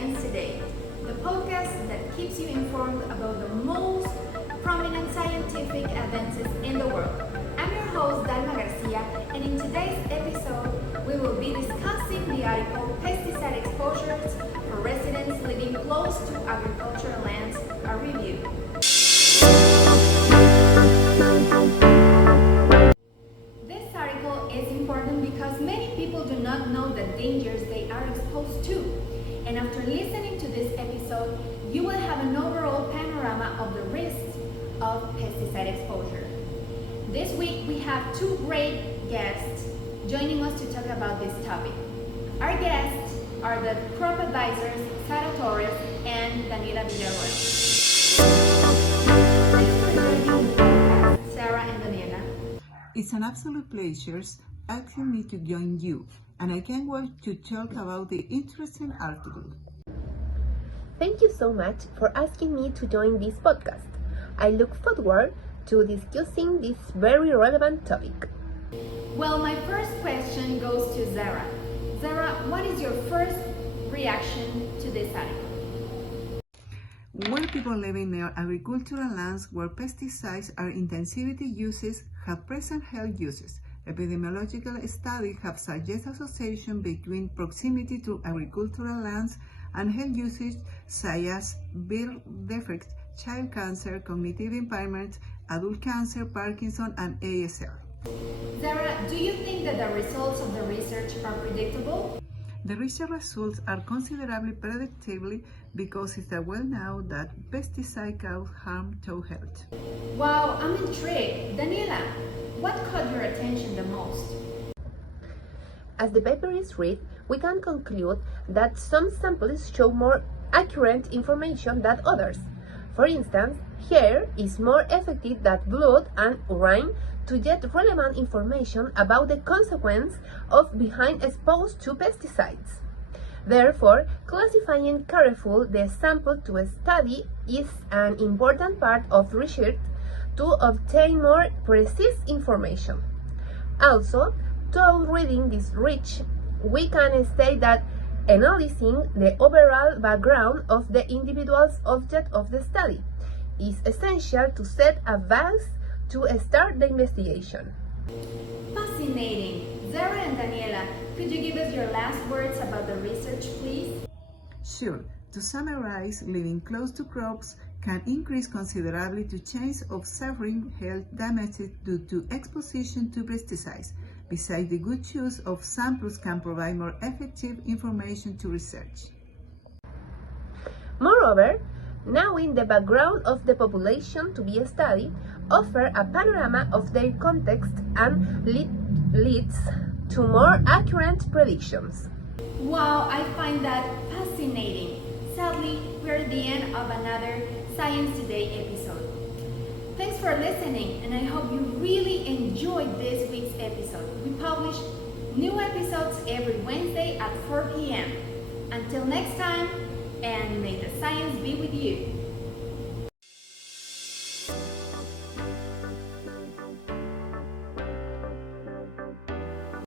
Science Today, the podcast that keeps you informed about the most prominent scientific advances in the world. I'm your host, Dalma Garcia, and in today's episode, we will be discussing the article Pesticide Exposures for Residents Living Close to Agricultural Lands, a review. This article is important because many people do not know the dangers they are exposed to. And after listening to this episode, you will have an overall panorama of the risks of pesticide exposure. This week we have two great guests joining us to talk about this topic. Our guests are the crop advisors Sara Torres and Daniela Villarreal. Thanks for joining the podcast, Sara and Daniela. It's an absolute pleasure asking me to join you, and I can't wait to talk about the interesting article. Thank you so much for asking me to join this podcast. I look forward to discussing this very relevant topic. Well, my first question goes to Zara. Zara, what is your first reaction to this article? Where people living near agricultural lands where pesticides are intensively used have present health uses. Epidemiological studies have suggested association between proximity to agricultural lands and health usage such as birth defects, child cancer, cognitive impairment, adult cancer, Parkinson, and ASL. Zara, do you think that the results of the research are predictable? The research results are considerably predictable because it's well known that pesticides cause harm to health. Wow, I'm intrigued. Daniela, what caught your attention the most? As the paper is read, we can conclude that some samples show more accurate information than others. For instance, hair is more effective than blood and urine to get relevant information about the consequence of being exposed to pesticides. Therefore, classifying carefully the sample to study is an important part of research to obtain more precise information. Also, through reading this research, we can state that analyzing the overall background of the individual's object of the study is essential to set a base to start the investigation. Fascinating. Zara and Daniela, could you give us your last words about the research, please? Sure. To summarize, living close to crops can increase considerably the chance of suffering health damage due to exposition to pesticides. Besides, the good use of samples can provide more effective information to research. Moreover, knowing the background of the population to be studied offers a panorama of their context and leads to more accurate predictions. Wow, I find that fascinating. Sadly, we're at the end of another Science Today episode. Thanks for listening, and I hope you really enjoyed this week's episode. We publish new episodes every Wednesday at 4 p.m. Until next time, and may the science be with you.